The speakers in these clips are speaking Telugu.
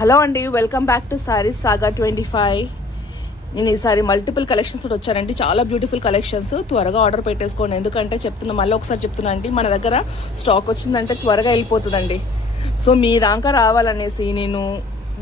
హలో అండి, వెల్కమ్ బ్యాక్ టు సారీస్ సాగా 25. నేను ఈసారి మల్టిపుల్ కలెక్షన్స్ వచ్చానండి. చాలా బ్యూటిఫుల్ కలెక్షన్స్. త్వరగా ఆర్డర్ పెట్టేసుకోండి. ఎందుకంటే మళ్ళీ ఒకసారి చెప్తున్నా అండి, మన దగ్గర స్టాక్ వచ్చిందంటే త్వరగా వెళ్ళిపోతుందండి. సో మీ దాకా రావాలనేసి నేను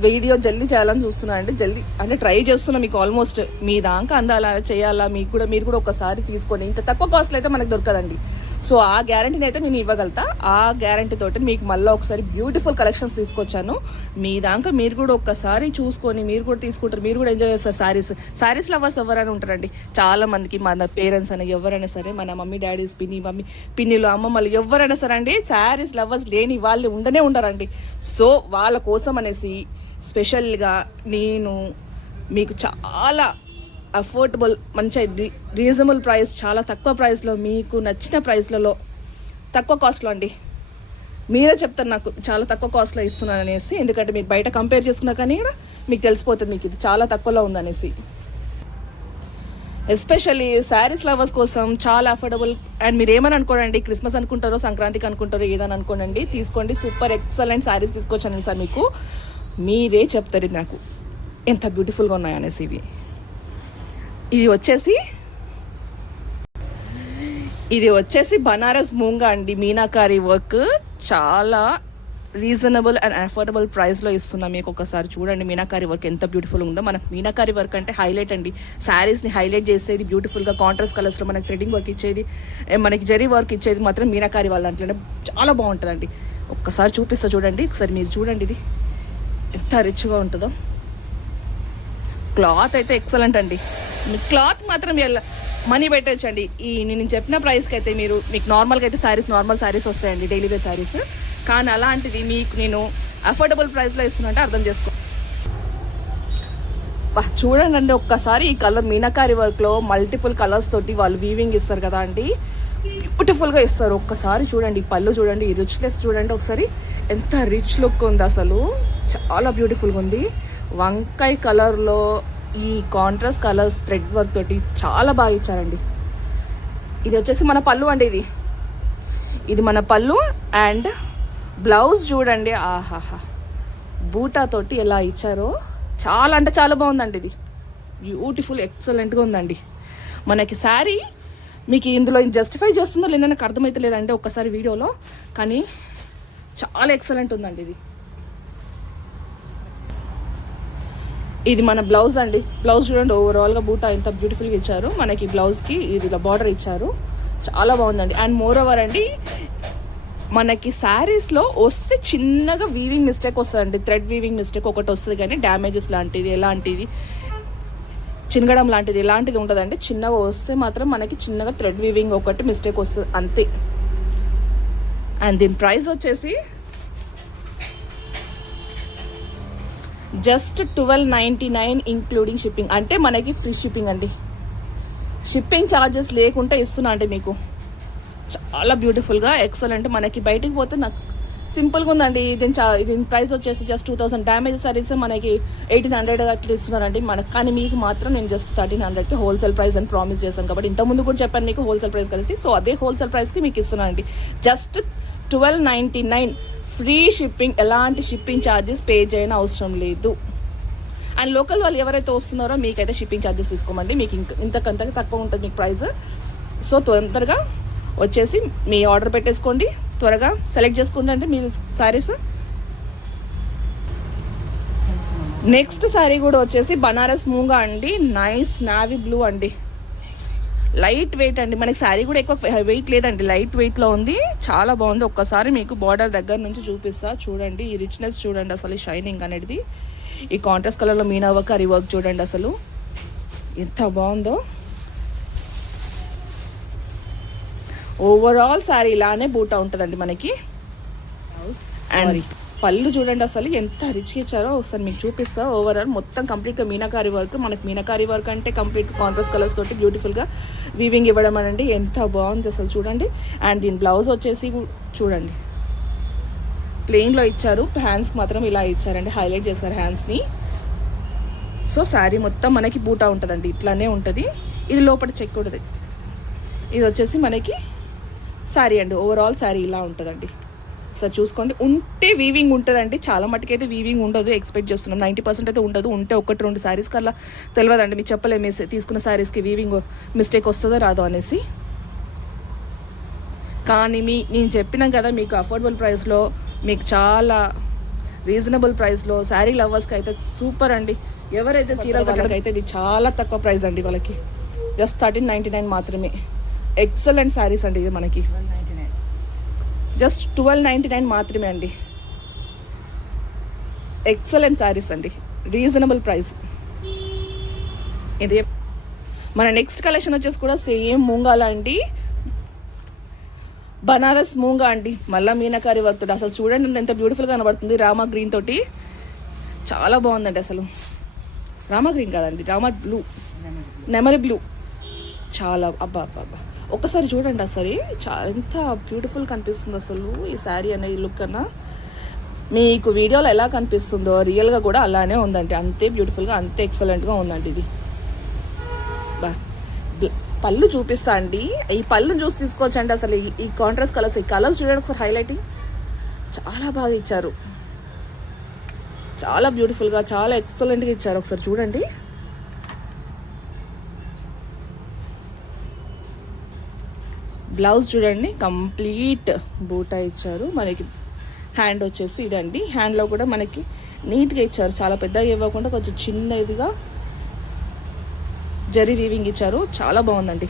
వీడియో జల్దీ చేయాలని చూస్తున్నాను అండి. జల్దీ అంటే ట్రై చేస్తున్నా, మీకు ఆల్మోస్ట్ మీ దాకా అందాలా చేయాలా. మీరు కూడా ఒకసారి తీసుకోండి. ఇంత తక్కువ కాస్ట్లో అయితే మనకు దొరకదండి. సో ఆ గ్యారంటీని అయితే నేను ఇవ్వగలుగుతా. ఆ గ్యారంటీ తోటి మీకు మళ్ళీ ఒకసారి బ్యూటిఫుల్ కలెక్షన్స్ తీసుకొచ్చాను. మీ దాకా మీరు కూడా ఒక్కసారి చూసుకొని మీరు కూడా తీసుకుంటారు, మీరు కూడా ఎంజాయ్ చేస్తారు. శారీస్ లవర్స్ ఎవరైనా ఉంటారండి. చాలా మందికి మన పేరెంట్స్ అని ఎవరైనా సరే, మన మమ్మీ డాడీస్, పిన్నిలు, అమ్మమ్మలు ఎవరైనా సరే అండి, శారీస్ లవర్స్ లేని వాళ్ళు ఉండనే ఉండరండి. సో వాళ్ళ కోసం అనేసి స్పెషల్గా నేను మీకు చాలా అఫోర్డబుల్, మంచి రీజనబుల్ ప్రైస్, చాలా తక్కువ ప్రైస్లో, మీకు నచ్చిన ప్రైస్లలో, తక్కువ కాస్ట్లో అండి. మీరే చెప్తారు నాకు చాలా తక్కువ కాస్ట్లో ఇస్తున్నాను అనేసి. ఎందుకంటే మీరు బయట కంపేర్ చేసుకున్నా కానీ కూడా మీకు తెలిసిపోతుంది మీకు ఇది చాలా తక్కువలో ఉందనేసి. ఎస్పెషల్లీ శారీస్ లవర్స్ కోసం చాలా అఫోర్డబుల్. అండ్ మీరు ఏమని అనుకోండి, క్రిస్మస్ అనుకుంటారో, సంక్రాంతికి అనుకుంటారో, ఏదని అనుకోనండి, తీసుకోండి. సూపర్ ఎక్సలెంట్ శారీస్ తీసుకొచ్చాను సార్. మీకు మీరే చెప్తారు ఇది నాకు ఎంత బ్యూటిఫుల్గా ఉన్నాయనేసి. ఇది వచ్చేసి బనారస్ మూంగా అండి, మీనాకారి వర్క్. చాలా రీజనబుల్ అండ్ అఫోర్డబుల్ ప్రైస్లో ఇస్తున్నాం మీకు. ఒకసారి చూడండి మీనాకారి వర్క్ ఎంత బ్యూటిఫుల్ ఉందో. మనకు మీనాకారి వర్క్ అంటే హైలైట్ అండి. శారీస్ని హైలైట్ చేసేది బ్యూటిఫుల్గా కాంట్రాస్ట్ కలర్స్లో మనకి థ్రెడింగ్ వర్క్ ఇచ్చేది, మనకి జరీ వర్క్ ఇచ్చేది మాత్రం మీనాకారి వాళ్ళ దాంట్లోనే చాలా బాగుంటుందండి. ఒక్కసారి చూపిస్తా చూడండి. ఒకసారి మీరు చూడండి ఇది ఎంత రిచ్గా ఉంటుందో. క్లాత్ అయితే ఎక్సలెంట్ అండి. క్లాత్ మాత్రం మనీ పెట్టచ్చండి. నేను చెప్పిన ప్రైస్కి అయితే మీకు నార్మల్గా అయితే నార్మల్ శారీస్ వస్తాయండి, డైలీ వేర్ శారీస్. కానీ అలాంటిది మీకు నేను అఫోర్డబుల్ ప్రైస్లో ఇస్తున్నట్టే అర్థం చేసుకో. చూడండి అండి ఒక్కసారి ఈ కలర్ మీనాకారి వర్క్లో మల్టిపుల్ కలర్స్ తోటి వాళ్ళు వీవింగ్ ఇస్తారు కదా అండి, బ్యూటిఫుల్గా ఇస్తారు. ఒక్కసారి చూడండి పళ్ళు చూడండి, ఈ రిచ్నెస్ చూడండి ఒకసారి, ఎంత రిచ్ లుక్ ఉంది అసలు. చాలా బ్యూటిఫుల్గా ఉంది. వంకాయ కలర్లో ఈ కాంట్రాస్ట్ కలర్స్ థ్రెడ్ వర్క్ తోటి చాలా బాగా ఇచ్చారండి. ఇది వచ్చేసి మన పళ్ళు అండి. ఇది మన పళ్ళు. అండ్ బ్లౌజ్ చూడండి, ఆహాహా, బూటా తోటి ఎలా ఇచ్చారో చాలా అంటే చాలా బాగుందండి. ఇది బ్యూటిఫుల్ ఎక్సలెంట్గా ఉందండి. మనకి శారీ మీకు ఇందులో జస్టిఫై చేస్తుందో లేదో నాకు అర్థమైతే లేదండి ఒక్కసారి వీడియోలో, కానీ చాలా ఎక్సలెంట్ ఉందండి. ఇది మన బ్లౌజ్ అండి. బ్లౌజ్ చూడండి, ఓవరాల్గా బూటా ఎంత బ్యూటిఫుల్గా ఇచ్చారు. మనకి బ్లౌజ్కి ఇది ఇలా బార్డర్ ఇచ్చారు, చాలా బాగుందండి. అండ్ మోర్ ఓవర్ అండి, మనకి శారీస్లో వస్తే చిన్నగా వీవింగ్ మిస్టేక్ వస్తుందండి, థ్రెడ్ వీవింగ్ మిస్టేక్ ఒకటి వస్తుంది. కానీ డ్యామేజెస్ లాంటిది, ఎలాంటిది చినగడం లాంటిది ఎలాంటిది ఉంటుందండి. చిన్నగా వస్తే మాత్రం మనకి చిన్నగా థ్రెడ్ వీవింగ్ ఒకటి మిస్టేక్ వస్తుంది అంతే. అండ్ దీని ప్రైస్ వచ్చేసి జస్ట్ 1299 ఇంక్లూడింగ్ షిప్పింగ్. అంటే మనకి ఫ్రీ షిప్పింగ్ అండి, షిప్పింగ్ ఛార్జెస్ లేకుండా ఇస్తున్నా అంటే మీకు. చాలా బ్యూటిఫుల్గా ఎక్సలెంట్. మనకి బయటికి పోతే నాకు సింపుల్గా ఉందండి. దీని ప్రైస్ వచ్చేసి జస్ట్ 2000. డ్యామేజ్ సారీస్ మనకి 1800 అట్లా ఇస్తున్నారండి మనకు. కానీ మీకు మాత్రం నేను జస్ట్ 1300కి హోల్సేల్ ప్రైస్ అని ప్రామిస్ చేశాను కాబట్టి, ఇంతకుముందు కూడా చెప్పాను మీకు హోల్సేల్ ప్రైస్ కలిసి. సో అదే హోల్సేల్ ప్రైస్కి మీకు ఇస్తున్నానండి. Just 1299 free shipping. ఎలాంటి షిప్పింగ్ ఛార్జెస్ పే చేయని అవసరం లేదు. అండ్ లోకల్ వాళ్ళు ఎవరైతే వస్తున్నారో మీకైతే షిప్పింగ్ ఛార్జెస్ తీసుకోమండి. మీకు ఇంతకంటే తక్కువ ఉంటుంది మీకు ప్రైస్. సో తొందరగా వచ్చేసి మీ ఆర్డర్ పెట్టేసుకోండి, త్వరగా సెలెక్ట్ చేసుకోండి అంటే మీ శారీస్. నెక్స్ట్ శారీ కూడా వచ్చేసి బనారస్ మూంగా అండి, నైస్ నావీ బ్లూ అండి. లైట్ వెయిట్ అండి. మనకి శారీ కూడా ఎక్కువ వెయిట్ లేదండి, లైట్ వెయిట్లో ఉంది, చాలా బాగుంది. ఒక్కసారి మీకు బార్డర్ దగ్గర నుంచి చూపిస్తా చూడండి. ఈ రిచ్నెస్ చూడండి అసలు, ఈ షైనింగ్ అనేది. ఈ కాంట్రాస్ట్ కలర్లో మీనాకారి వర్క్ చూడండి అసలు ఎంత బాగుందో. ఓవరాల్ శారీ ఇలానే బూటా ఉంటుందండి మనకి. అండ్ పళ్ళు చూడండి అసలు ఎంత రిచ్గా ఇచ్చారో ఒకసారి మీకు చూపిస్తా. ఓవరాల్ మొత్తం కంప్లీట్గా మీనాకారి వర్క్. మనకి మీనాకారి వర్క్ అంటే కంప్లీట్ కాంట్రాస్ట్ కలర్స్ తోటి బ్యూటిఫుల్గా వీవింగ్ ఇవ్వడం అనండి, ఎంత బాగుంది అసలు చూడండి. అండ్ దీని బ్లౌజ్ వచ్చేసి చూడండి ప్లెయిన్లో ఇచ్చారు, హ్యాండ్స్కి మాత్రం ఇలా ఇచ్చారండి, హైలైట్ చేశారు హ్యాండ్స్ని. సో శారీ మొత్తం మనకి బూటా ఉంటుందండి, ఇట్లానే ఉంటుంది. ఇది లోపల చెక్ ఉంటుంది. ఇది వచ్చేసి మనకి శారీ అండి, ఓవరాల్ శారీ ఇలా ఉంటుందండి. ఒకసారి చూసుకోండి. ఉంటే వీవింగ్ ఉంటుందండి, చాలా మటుకైతే వీవింగ్ ఉండదు, ఎక్స్పెక్ట్ చేస్తున్నాం. 90% అయితే ఉండదు. ఉంటే 1-2 శారీస్కి అలా తెలియదండి, మీకు చెప్పలేము తీసుకున్న శారీస్కి వీవింగ్ మిస్టేక్ వస్తుందో రాదో అనేసి. కానీ నేను చెప్పినాం కదా, మీకు అఫోర్డబుల్ ప్రైస్లో, మీకు చాలా రీజనబుల్ ప్రైస్లో శారీ లవర్స్కి అయితే సూపర్ అండి. ఎవరైతే చీరలు వాళ్ళకైతే ఇది చాలా తక్కువ ప్రైస్ అండి, వాళ్ళకి జస్ట్ 1399 మాత్రమే. ఎక్సలెంట్ శారీస్ అండి ఇది మనకి, జస్ట్ 1299 మాత్రమే అండి. ఎక్సలెంట్ శారీస్ అండి, రీజనబుల్ ప్రైస్ ఇది. మన నెక్స్ట్ కలెక్షన్ వచ్చేసి కూడా సేమ్ మూంగాల అండి, బనారస్ మూంగా అండి, మళ్ళీ మీనాకారి వర్క్ తోటి. అసలు చూడండి ఎంత బ్యూటిఫుల్గా కనబడుతుంది, రామా గ్రీన్ తోటి చాలా బాగుందండి. అసలు రామా గ్రీన్ కాదండి, రామా బ్లూ, నెమలి బ్లూ, చాలా అబ్బా అబ్బా అబ్బా. ఒక్కసారి చూడండి అసలు చాలా ఎంత బ్యూటిఫుల్ కనిపిస్తుంది అసలు ఈ శారీ అనే లుక్ అన్న. మీకు వీడియోలో ఎలా కనిపిస్తుందో రియల్గా కూడా అలానే ఉందండి, అంతే బ్యూటిఫుల్గా, అంతే ఎక్సలెంట్గా ఉందండి ఇది. పళ్ళు చూపిస్తా అండి, ఈ పళ్ళుని చూసి తీసుకోవచ్చండి. అసలు ఈ కాంట్రాస్ట్ కలర్స్, ఈ కలర్స్ చూడండి ఒకసారి, హైలైటింగ్ చాలా బాగా ఇచ్చారు, చాలా బ్యూటిఫుల్గా, చాలా ఎక్సలెంట్గా ఇచ్చారు. ఒకసారి చూడండి. బ్లౌజ్ చూడండి, కంప్లీట్ బూటా ఇచ్చారు మనకి. హ్యాండ్ వచ్చేసి ఇదండి, హ్యాండ్లో కూడా మనకి నీట్గా ఇచ్చారు, చాలా పెద్దగా ఇవ్వకుండా కొంచెం చిన్న ఇదిగా జరీ వీవింగ్ ఇచ్చారు, చాలా బాగుందండి.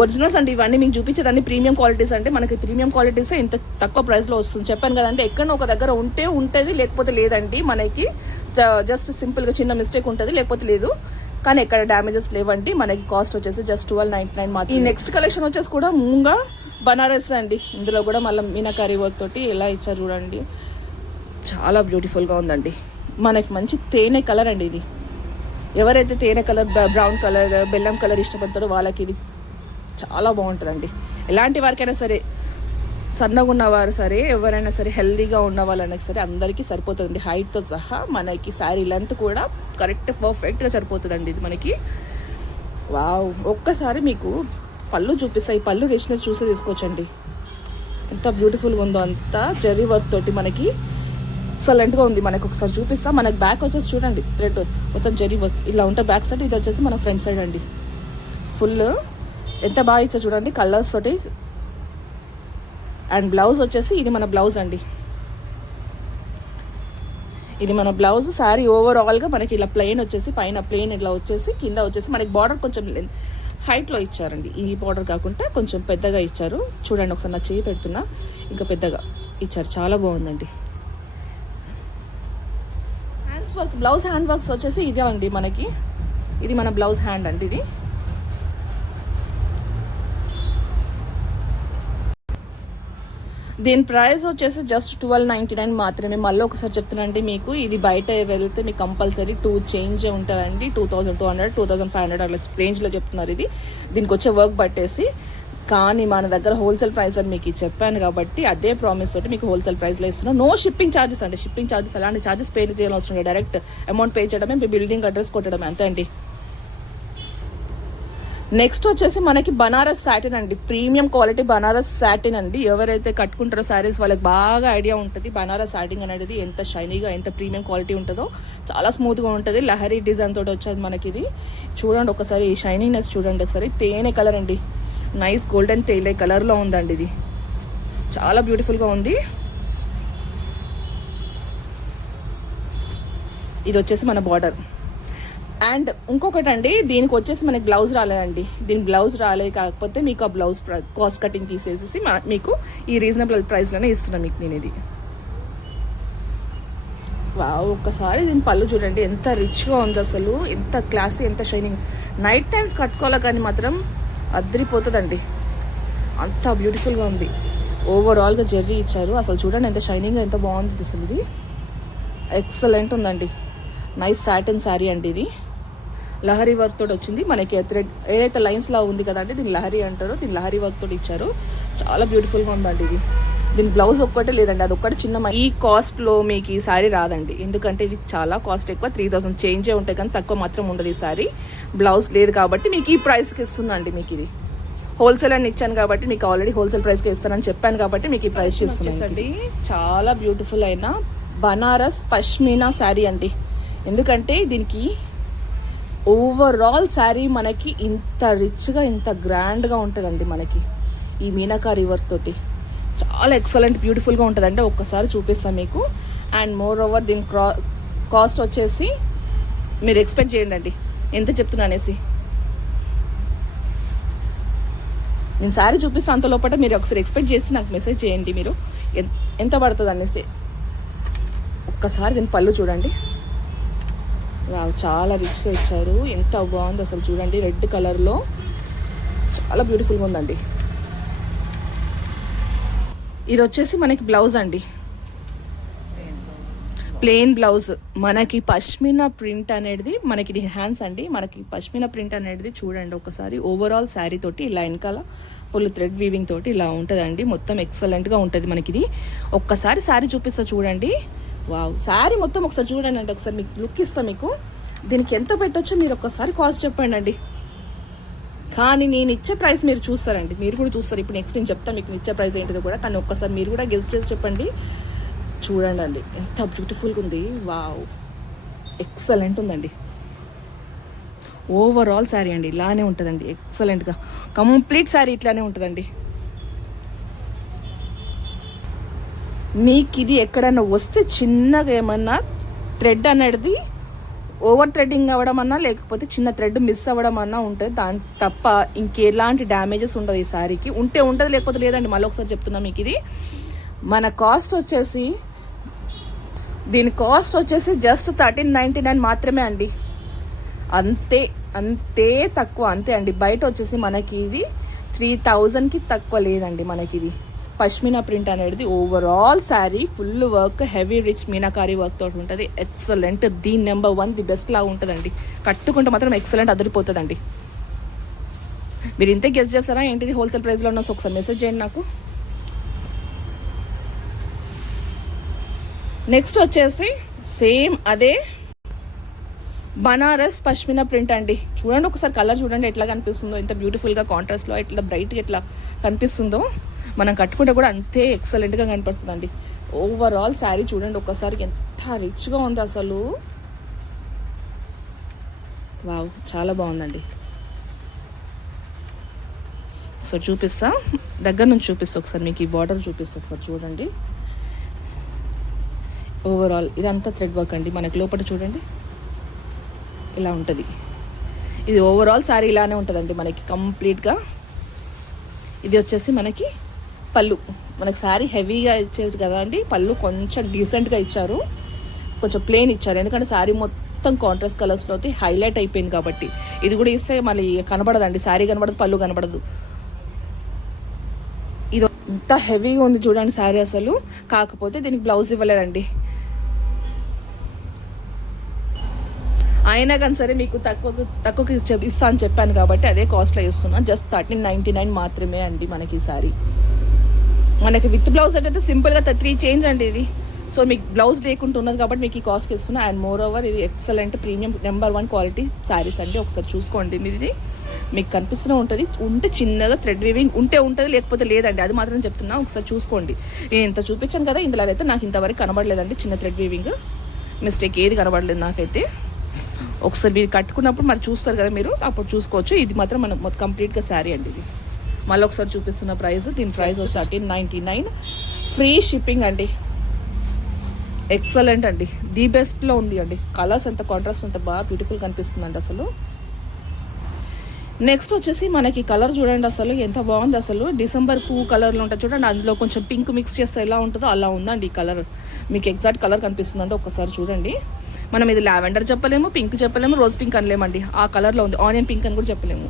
ఒరిజినల్స్ అండి ఇవన్నీ, మీకు చూపించేదాన్ని ప్రీమియం క్వాలిటీస్ అంటే మనకి ప్రీమియం క్వాలిటీస్ ఇంత తక్కువ ప్రైస్లో వస్తుంది. చెప్పాను కదండి, ఎక్కడో ఒక దగ్గర ఉంటే ఉంటుంది, లేకపోతే లేదండి. మనకి జస్ట్ సింపుల్గా చిన్న మిస్టేక్ ఉంటుంది, లేకపోతే లేదు. కానీ ఎక్కడ డ్యామేజెస్ లేవండి. మనకి కాస్ట్ వచ్చేసి జస్ట్ 1299 మాత్రం. ఈ నెక్స్ట్ కలెక్షన్ వచ్చేసి కూడా మూంగా బనారస్ అండి, ఇందులో కూడా మళ్ళీ మీనాకారి వర్క్ తోటి ఎలా ఇచ్చారు చూడండి, చాలా బ్యూటిఫుల్గా ఉందండి. మనకి మంచి తేనె కలర్ అండి ఇది. ఎవరైతే తేనె కలర్, బ్రౌన్ కలర్, బెల్లం కలర్ ఇష్టపడతారో వాళ్ళకి ఇది చాలా బాగుంటుందండి. ఎలాంటి వారికైనా సరే, సన్నగా ఉన్నవారు సరే, ఎవరైనా సరే, హెల్దీగా ఉన్న వాళ్ళైనా సరే అందరికీ సరిపోతుందండి. హైట్తో సహా మనకి శారీ లెంత్ కూడా కరెక్ట్ పర్ఫెక్ట్గా సరిపోతుందండి ఇది మనకి. వావ్, ఒక్కసారి మీకు పళ్ళు చూపిస్తాయి, పళ్ళు రిచ్నెస్ చూసి తీసుకోవచ్చండి. ఎంత బ్యూటిఫుల్గా ఉందో, అంత జరీ వర్క్ తోటి మనకి ఎక్సలెంట్గా ఉంది. మనకి ఒకసారి చూపిస్తా. మనకి బ్యాక్ వచ్చేసి చూడండి, థ్రెడ్ మొత్తం జరీ వర్క్ ఇలా ఉంటుంది బ్యాక్ సైడ్. ఇది వచ్చేసి మన ఫ్రంట్ సైడ్ అండి, ఫుల్ ఎంత బాగా ఇచ్చా చూడండి కలర్స్ తోటి. అండ్ బ్లౌజ్ వచ్చేసి ఇది మన బ్లౌజ్ అండి, ఇది మన బ్లౌజ్. శారీ ఓవరాల్గా మనకి ఇలా ప్లెయిన్ వచ్చేసి, పైన ప్లెయిన్ ఇలా వచ్చేసి, కింద వచ్చేసి మనకి బార్డర్ కొంచెం హైట్లో ఇచ్చారండి. ఈ బార్డర్ కాకుండా కొంచెం పెద్దగా ఇచ్చారు. చూడండి ఒకసారి నా చేయి పెడుతున్నా, ఇంకా పెద్దగా ఇచ్చారు, చాలా బాగుందండి. Hands work, blouse hand works వచ్చేసి ఇదే అండి మనకి. ఇది మన బ్లౌజ్ హ్యాండ్ అండి ఇది. దీని ప్రైస్ వచ్చేసి జస్ట్ 1299 మాత్రమే. మళ్ళీ ఒకసారి చెప్తున్నానండి, మీకు ఇది బయట వెళ్తే మీకు కంపల్సరీ 2 చేంజ్ ఉంటుందండి. 2200, 2500 అట్లా రేంజ్లో చెప్తున్నారు ఇది, దీనికి వచ్చే వర్క్ బట్టేసి. కానీ మన దగ్గర హోల్సేల్ ప్రైస్ అని మీకు చెప్పాను కాబట్టి అదే ప్రామిస్ తోటి మీకు హోల్సేల్ ప్రైస్లో ఇస్తున్నాం. నో షిప్పింగ్ ఛార్జెస్ అండి, షిప్పింగ్ ఛార్జెస్ అలాంటి ఛార్జెస్ పే చేయాల్సిన అవసరం లేదు. డైరెక్ట్ అమౌంట్ పే చేయడమే, మీ బిల్డింగ్ అడ్రస్ కొట్టడమే, అంతే అండి. నెక్స్ట్ వచ్చేసి మనకి బనారస్ సాటిన్ అండి, ప్రీమియం క్వాలిటీ బనారస్ సాటిన్ అండి. ఎవరైతే కట్టుకుంటారో శారీస్ వాళ్ళకి బాగా ఐడియా ఉంటుంది బనారస్ సాటిన్ అనేది ఎంత షైనీగా, ఎంత ప్రీమియం క్వాలిటీ ఉంటుందో. చాలా స్మూత్గా ఉంటుంది, లహరీ డిజైన్ తోటి వచ్చేది మనకి ఇది. చూడండి ఒకసారి ఈ షైనింగ్నెస్ చూడండి ఒకసారి. తేనె కలర్ అండి, నైస్ గోల్డెన్ తేనె కలర్లో ఉందండి ఇది, చాలా బ్యూటిఫుల్గా ఉంది. ఇది వచ్చేసి మన బార్డర్. అండ్ ఇంకొకటి అండి, దీనికి వచ్చేసి మనకి బ్లౌజ్ రాలేదండి. దీని బ్లౌజ్ రాలేదు, కాకపోతే మీకు ఆ బ్లౌజ్ కాస్ట్ కటింగ్ తీసేసి మీకు ఈ రీజనబుల్ ప్రైస్లోనే ఇస్తున్నాను మీకు నేను ఇది. ఒక్కసారి దీని పళ్ళు చూడండి ఎంత రిచ్గా ఉంది అసలు, ఎంత క్లాసీ, ఎంత షైనింగ్. నైట్ టైమ్స్ కట్టుకోవాలి కానీ మాత్రం అద్దరిపోతుందండి, అంత బ్యూటిఫుల్గా ఉంది. ఓవరాల్గా జెర్రీ ఇచ్చారు. అసలు చూడండి ఎంత షైనింగ్గా, ఎంత బాగుంది అసలు. ఇది ఎక్సలెంట్ ఉందండి, నైస్ సాటిన్ శారీ అండి ఇది. లహరీ వర్క్ తోటి వచ్చింది మనకి. థ్రెడ్ ఏదైతే లైన్స్లా ఉంది కదండి, దీన్ని లహరీ అంటారో, దీన్ని లహరీ వర్క్ తోటి ఇచ్చారు. చాలా బ్యూటిఫుల్గా ఉందండి ఇది. దీని బ్లౌజ్ ఒక్కటే లేదండి, అది ఒక్కటి చిన్న. ఈ కాస్ట్లో మీకు ఈ శారీ రాదండి, ఎందుకంటే ఇది చాలా కాస్ట్ ఎక్కువ, 3000 చేంజే ఉంటాయి కానీ తక్కువ మాత్రం ఉండదు ఈ శారీ. బ్లౌజ్ లేదు కాబట్టి మీకు ఈ ప్రైస్కి ఇస్తుందండి మీకు ఇది. హోల్సేల్ అని ఇచ్చాను కాబట్టి మీకు ఆల్రెడీ హోల్సేల్ ప్రైస్కి ఇస్తానని చెప్పాను కాబట్టి మీకు ఈ ప్రైస్కి ఇస్తున్నాను. చాలా బ్యూటిఫుల్ అయిన బనారస్ పష్మీనా శారీ అండి. ఎందుకంటే దీనికి ఓవరాల్ శారీ మనకి ఇంత రిచ్గా ఇంత గ్రాండ్గా ఉంటుందండి. మనకి ఈ మీనాకారి వర్క్ తోటి చాలా ఎక్సలెంట్ బ్యూటిఫుల్గా ఉంటుందండి. ఒక్కసారి చూపిస్తాను మీకు. అండ్ మోర్ ఓవర్ దీని కాస్ట్ వచ్చేసి మీరు ఎక్స్పెక్ట్ చేయండి అండి ఎంత చెప్తున్నా అనేసి. నేను శారీ చూపిస్తాను అంత లోపల మీరు ఒకసారి ఎక్స్పెక్ట్ చేసి నాకు మెసేజ్ చేయండి మీరు ఎంత పడుతుంది అనేసి. ఒక్కసారి దీని పళ్ళు చూడండి. చాలా రిచ్గా ఇచ్చారు. ఎంత బాగుంది అసలు చూడండి. రెడ్ కలర్లో చాలా బ్యూటిఫుల్గా ఉందండి. ఇది వచ్చేసి మనకి బ్లౌజ్ అండి, ప్లెయిన్ బ్లౌజ్. మనకి పష్మినా ప్రింట్ అనేది మనకి ఇది హ్యాండ్స్ అండి. మనకి పష్మినా ప్రింట్ అనేది చూడండి ఒకసారి. ఓవరాల్ శారీ తోటి ఇలా వెనకాల ఫుల్ థ్రెడ్ వీవింగ్ తోటి ఇలా ఉంటుందండి. మొత్తం ఎక్సలెంట్గా ఉంటుంది మనకి ఇది. ఒక్కసారి శారీ చూపిస్తా చూడండి. వావ్, శారీ మొత్తం ఒకసారి చూడండి అండి. ఒకసారి మీకు లుక్ ఇస్తా మీకు. దీనికి ఎంత పెట్టొచ్చో మీరు ఒక్కసారి కాస్ట్ చెప్పండి అండి. కానీ నేను ఇచ్చే ప్రైస్ మీరు చూస్తారండి, మీరు కూడా చూస్తారు. ఇప్పుడు నెక్స్ట్ నేను చెప్తాను మీకు ఇచ్చే ప్రైస్ ఏంటిదో కూడా. కానీ ఒక్కసారి మీరు కూడా గెస్ట్ చేసి చెప్పండి. చూడండి అండి ఎంత బ్యూటిఫుల్గా ఉంది. వావ్, ఎక్సలెంట్ ఉందండి. ఓవరాల్ శారీ అండి ఇలానే ఉంటుందండి. ఎక్సలెంట్గా కంప్లీట్ శారీ ఇట్లానే ఉంటుందండి. మీకు ఇది ఎక్కడైనా వస్తే చిన్నగా ఏమన్నా థ్రెడ్ అనేది ఓవర్ థ్రెడ్డింగ్ అవ్వడం అన్నా లేకపోతే చిన్న థ్రెడ్ మిస్ అవ్వడం అన్నా ఉంటుంది. దాని తప్ప ఇంకెలాంటి డ్యామేజెస్ ఉండవు ఈ శారీకి. ఉంటే ఉంటుంది లేకపోతే లేదండి. మళ్ళీ ఒకసారి చెప్తున్నా మీకు. ఇది మన కాస్ట్ వచ్చేసి దీని కాస్ట్ వచ్చేసి జస్ట్ 1399 మాత్రమే అండి. అంతే అంతే తక్కువ, అంతే అండి. బయట వచ్చేసి మనకి ఇది 3000కి తక్కువ లేదండి. మనకి ఇది పష్మినా ప్రింట్ అనేది overall sari full work, heavy rich meenakari work తోటి ఉంటుంది. ఎక్సలెంట్. దీని నెంబర్ 1 ది బెస్ట్ లాగా ఉంటుందండి. కట్టుకుంటే మాత్రం ఎక్సలెంట్ అదిరిపోతుందండి. మీరు ఇంతే గెస్ట్ చేస్తారా ఏంటిది హోల్సేల్ ప్రైస్లో ఉన్న? ఒకసారి మెసేజ్ చేయండి నాకు. నెక్స్ట్ వచ్చేసి సేమ్ అదే బనారస్ పష్మినా ప్రింట్ అండి. చూడండి ఒకసారి కలర్ చూడండి ఎట్లా కనిపిస్తుందో. ఎంత బ్యూటిఫుల్గా కాంట్రాస్ట్లో ఎట్లా బ్రైట్గా ఎట్లా కనిపిస్తుందో. మనం కట్టుకుంటే కూడా అంతే ఎక్సలెంట్గా కనిపిస్తుందండి. ఓవరాల్ శారీ చూడండి ఒకసారి ఎంత రిచ్గా ఉంది అసలు. వావ్, చాలా బాగుందండి. సో చూపిస్తా, దగ్గర నుంచి చూపిస్తా ఒకసారి మీకు. ఈ బార్డర్ చూపిస్తా ఒకసారి చూడండి. ఓవరాల్ ఇదంతా థ్రెడ్ వర్క్ అండి. మనకి లోపల చూడండి ఇలా ఉంటుంది. ఇది ఓవరాల్ శారీ ఇలానే ఉంటుందండి మనకి కంప్లీట్గా. ఇది వచ్చేసి మనకి పళ్ళు. మనకి శారీ హెవీగా ఇచ్చేది కదా అండి. పళ్ళు కొంచెం డీసెంట్గా ఇచ్చారు, కొంచెం ప్లెయిన్ ఇచ్చారు. ఎందుకంటే శారీ మొత్తం కాంట్రాస్ట్ కలర్స్లో హైలైట్ అయిపోయింది కాబట్టి. ఇది కూడా ఇస్తే మళ్ళీ కనబడదండి. శారీ కనబడదు, పళ్ళు కనబడదు. ఇది ఇంత హెవీగా ఉంది చూడండి శారీ అసలు. కాకపోతే దీనికి బ్లౌజ్ ఇవ్వలేదండి. అయినా కానీ సరే మీకు తక్కువకి ఇస్తా అని చెప్పాను కాబట్టి అదే కాస్ట్లో ఇస్తున్నాను. జస్ట్ 1399 మాత్రమే అండి మనకి ఈ శారీ. మనకి విత్ బ్లౌజ్ అంటే సింపుల్గా 3 చేంజ్ అండి ఇది. సో మీకు బ్లౌజ్ లేకుండా ఉన్నది కాబట్టి మీకు ఈ కాస్ట్కి ఇస్తున్నా. అండ్ మోర్ ఓవర్ ఇది excellent premium number 1 quality saris అండి. ఒకసారి చూసుకోండి. ఇది మీకు కనిపిస్తూనే ఉంటుంది. ఉంటే చిన్నగా థ్రెడ్ వీవింగ్ ఉంటే ఉంటుంది లేకపోతే లేదండి. అది మాత్రం చెప్తున్నా, ఒకసారి చూసుకోండి. నేను ఇంత చూపించాను కదా, ఇందులో అయితే నాకు ఇంతవరకు కనబడలేదండి చిన్న థ్రెడ్ వీవింగ్. మిస్టేక్ ఏది కనబడలేదు నాకైతే. ఒకసారి మీరు కట్టుకున్నప్పుడు మరి చూస్తారు కదా మీరు, అప్పుడు చూసుకోవచ్చు. ఇది మాత్రం మనం మొత్తం కంప్లీట్గా శారీ అండి. ఇది మళ్ళీ ఒకసారి చూపిస్తున్న ప్రైస్. దీని ప్రైస్ 1399, ఫ్రీ షిప్పింగ్ అండి. ఎక్సలెంట్ అండి, ది బెస్ట్లో ఉంది అండి. కలర్స్ ఎంత కాంట్రాస్ట్ ఎంత బాగా బ్యూటిఫుల్ కనిపిస్తుందండి అసలు. నెక్స్ట్ వచ్చేసి మనకి కలర్ చూడండి అసలు ఎంత బాగుంది అసలు. డిసెంబర్ పువ్వు కలర్లో ఉంటుంది చూడండి, అందులో కొంచెం పింక్ మిక్స్ చేస్తే ఎలా ఉంటుందో అలా ఉందండి ఈ కలర్. మీకు ఎగ్జాక్ట్ కలర్ కనిపిస్తుందండి, ఒక్కసారి చూడండి. మనం ఇది లావెండర్ చెప్పలేము, పింక్ చెప్పలేము, రోజ్ పింక్ అనలేమండి. ఆ కలర్లో ఉంది. ఆనియన్ పింక్ అని కూడా చెప్పలేము.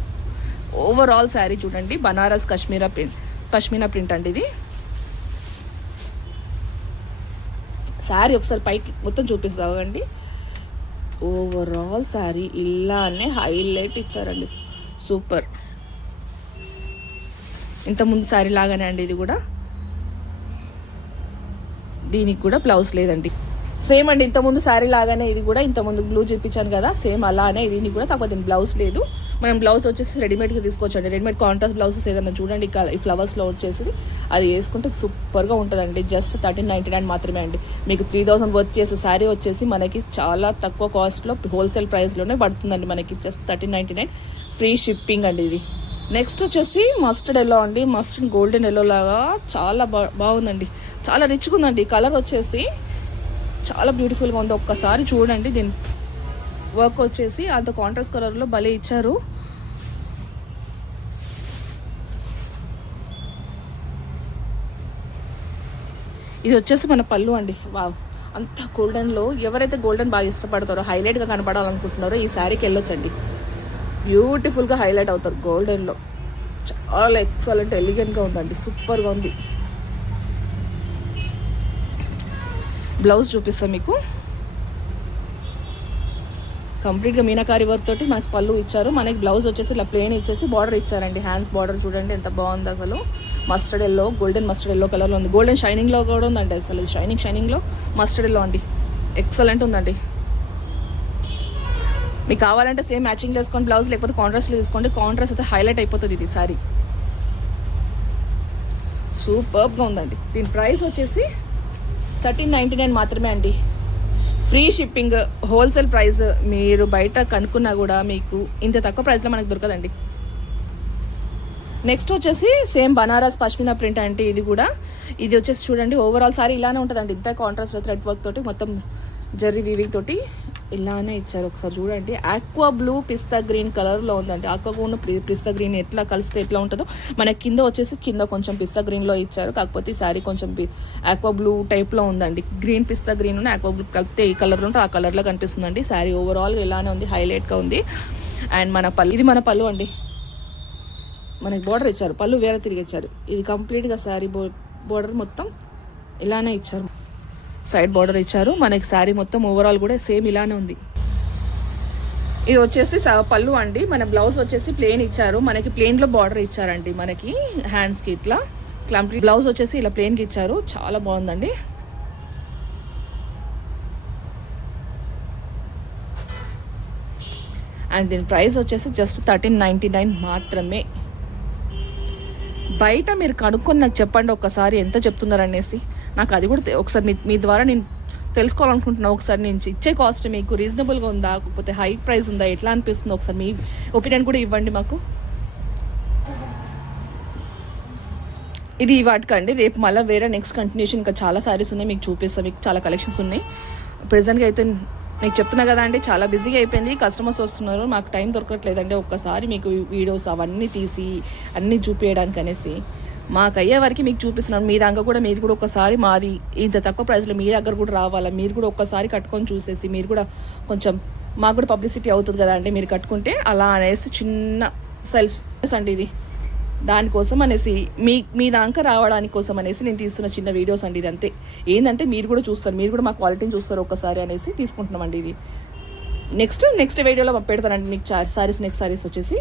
ఓవరాల్ శారీ చూడండి, బనారస్ పష్మినా ప్రింట్ అండి ఇది. శారీ ఒకసారి పైకి మొత్తం చూపిస్తామండి. ఓవరాల్ శారీ ఇలానే హైలైట్ ఇచ్చారండి, సూపర్. ఇంతకుముందు శారీ లాగానే అండి ఇది కూడా. దీనికి కూడా బ్లౌజ్ లేదండి, సేమ్ అండి. ఇంతకుముందు శారీ లాగానే ఇది కూడా. ఇంతకుముందు బ్లూ చూపించాను కదా, సేమ్ అలానే దీనికి కూడా, కాకపోతే బ్లౌజ్ లేదు. మనం బ్లౌజ్ వచ్చేసి రెడీమేడ్గా తీసుకోవచ్చండి. రెడీమేడ్ కాంట్రాస్ట్ బ్లౌజెస్ ఏదైనా చూడండి ఈ ఫ్లవర్స్లో వచ్చేసి అది వేసుకుంటే సూపర్గా ఉంటుందండి. జస్ట్ 1399 మాత్రమే అండి. మీకు 3000 వర్త్ చేసే శారీ వచ్చేసి మనకి చాలా తక్కువ కాస్ట్లో హోల్సేల్ ప్రైస్లోనే పడుతుందండి. మనకి జస్ట్ 1399 ఫ్రీ షిప్పింగ్ అండి ఇది. నెక్స్ట్ వచ్చేసి మస్టర్డ్ ఎల్లో అండి. మస్టర్డ్ గోల్డెన్ ఎల్లో లాగా చాలా బాగుందండి. చాలా రిచ్గా ఉందండి. కలర్ వచ్చేసి చాలా బ్యూటిఫుల్గా ఉంది. ఒక్కసారి చూడండి. దీని వర్క్ వచ్చేసి అంత కాంట్రాస్ట్ కలర్లో భలే ఇచ్చారు. ఇది వచ్చేసి మన పళ్ళు అండి. వావ్, అంత గోల్డెన్లో ఎవరైతే గోల్డెన్ బాగా ఇష్టపడతారో, హైలైట్గా కనపడాలనుకుంటున్నారో ఈ శారీకి వెళ్ళొచ్చండి. బ్యూటిఫుల్గా హైలైట్ అవుతారు గోల్డెన్లో. చాలా ఎక్సలెంట్ ఎలిగెంట్గా ఉందండి. సూపర్గా ఉంది. బ్లౌజ్ చూపిస్తాం మీకు. కంప్లీట్గా మీనాకారి వర్క్ తోటి మనకి పళ్ళు ఇచ్చారు. మనకి బ్లౌజ్ వచ్చేసి ఇలా ప్లేన్ ఇచ్చేసి బార్డర్ ఇచ్చారండి. హ్యాండ్స్ బార్డర్ చూడండి ఎంత బాగుంది అసలు. Mustard yellow, golden mustard yellow కలర్లో ఉంది. గోల్డెన్ షైనింగ్లో కూడా ఉందండి. అసలు షైనింగ్లో మస్టర్డ్ ఎల్లో అండి. ఎక్సలెంట్ ఉందండి. మీకు కావాలంటే సేమ్ మ్యాచింగ్లో వేసుకోండి బ్లౌజ్, లేకపోతే కాంట్రాస్ట్లో తీసుకోండి. కాంట్రాస్ట్ అయితే హైలైట్ అయిపోతుంది ఇది సారీ. సూపర్గా ఉందండి. దీని ప్రైస్ వచ్చేసి 1399 మాత్రమే అండి. Free shipping, wholesale price. మీరు బయట కనుక్కున్నా కూడా మీకు ఇంత తక్కువ ప్రైస్లో మనకు దొరకదండి. నెక్స్ట్ వచ్చేసి సేమ్ బనారస్ పష్మినా ప్రింట్ అంటే ఇది వచ్చేసి చూడండి. ఓవరాల్ సారీ ఇలానే ఉంటుందండి. ఇంత కాంట్రాస్ట్ థ్రెడ్ వర్క్ తోటి మొత్తం జర్రీ వీవింగ్ తోటి ఇలానే ఇచ్చారు. ఒకసారి చూడండి. ఆక్వా బ్లూ పిస్తా గ్రీన్ కలర్లో ఉందండి. ఆక్వా బ్లూ పిస్తా గ్రీన్ ఎట్లా కలిస్తే ఎట్లా ఉంటుందో మనకి కింద వచ్చేసి కింద కొంచెం పిస్తా గ్రీన్లో ఇచ్చారు. కాకపోతే ఈ శారీ కొంచెం ఆక్వా బ్లూ టైప్లో ఉందండి. గ్రీన్ పిస్తా గ్రీన్ ఆక్వా బ్లూ కలిపితే ఈ కలర్లో ఉంటే ఆ కలర్లో కనిపిస్తుందండి. శారీ ఓవరాల్గా ఇలానే ఉంది, హైలైట్గా ఉంది. అండ్ ఇది మన పళ్ళు అండి. మనకి బార్డర్ ఇచ్చారు, పళ్ళు వేరే తిరిగి ఇచ్చారు. ఇది కంప్లీట్గా శారీ బార్డర్ మొత్తం ఇలానే ఇచ్చారు. సైడ్ బార్డర్ ఇచ్చారు. మనకి శారీ మొత్తం ఓవరాల్ కూడా సేమ్ ఇలానే ఉంది. ఇది వచ్చేసి పళ్ళు అండి. మన బ్లౌజ్ వచ్చేసి ప్లెయిన్ ఇచ్చారు. మనకి ప్లెయిన్లో బార్డర్ ఇచ్చారండి. మనకి హ్యాండ్స్కి ఇట్లా కంప్లీట్ బ్లౌజ్ వచ్చేసి ఇలా ప్లెయిన్కి ఇచ్చారు. చాలా బాగుందండి. అండ్ దీని ప్రైస్ వచ్చేసి జస్ట్ 1399 మాత్రమే. బయట మీరు కనుక్కొని నాకు చెప్పండి ఒకసారి ఎంత చెప్తున్నారు అనేసి. నాకు అది కూడా ఒకసారి మీ ద్వారా నేను తెలుసుకోవాలనుకుంటున్నాను. ఒకసారి నేను ఇచ్చే కాస్ట్ మీకు రీజనబుల్గా ఉందా, కాకపోతే హై ప్రైస్ ఉందా, ఎట్లా అనిపిస్తుందో ఒకసారి మీ ఒపీనియన్ కూడా ఇవ్వండి మాకు. ఇది వాటికండి. రేపు మళ్ళీ వేరే నెక్స్ట్ కంటిన్యూషన్ ఇంకా చాలా సారీస్ ఉన్నాయి, మీకు చూపిస్తాను. మీకు చాలా కలెక్షన్స్ ఉన్నాయి. ప్రెజెంట్గా అయితే నీకు చెప్తున్నా కదా అండి, చాలా బిజీగా అయిపోయింది. కస్టమర్స్ వస్తున్నారు, మాకు టైం దొరకట్లేదండి. ఒక్కసారి మీకు వీడియోస్ అవన్నీ తీసి అన్నీ చూపించడానికి అనేసి మాకు అయ్యే వరకు మీకు చూపిస్తున్నాను. మీ దాకా కూడా మీరు కూడా ఒకసారి మాది ఇంత తక్కువ ప్రైస్లో మీ దగ్గర కూడా రావాలా, మీరు కూడా ఒక్కసారి కట్టుకొని చూసేసి మీరు కూడా కొంచెం మాకు కూడా పబ్లిసిటీ అవుతుంది కదా అండి మీరు కట్టుకుంటే. అలా అనేసి చిన్న సెల్స్ అండి ఇది. దానికోసం అనేసి మీ దాకా రావడానికి కోసం అనేసి నేను తీస్తున్న చిన్న వీడియోస్ అండి. ఇది అంతే. ఏంటంటే మీరు కూడా చూస్తారు, మీరు కూడా మా క్వాలిటీని చూస్తారు ఒక్కసారి అనేసి తీసుకుంటున్నామండి. ఇది నెక్స్ట్ వీడియోలో పెడతానండి మీకు సారీస్. నెక్స్ట్ సారీస్ వచ్చేసి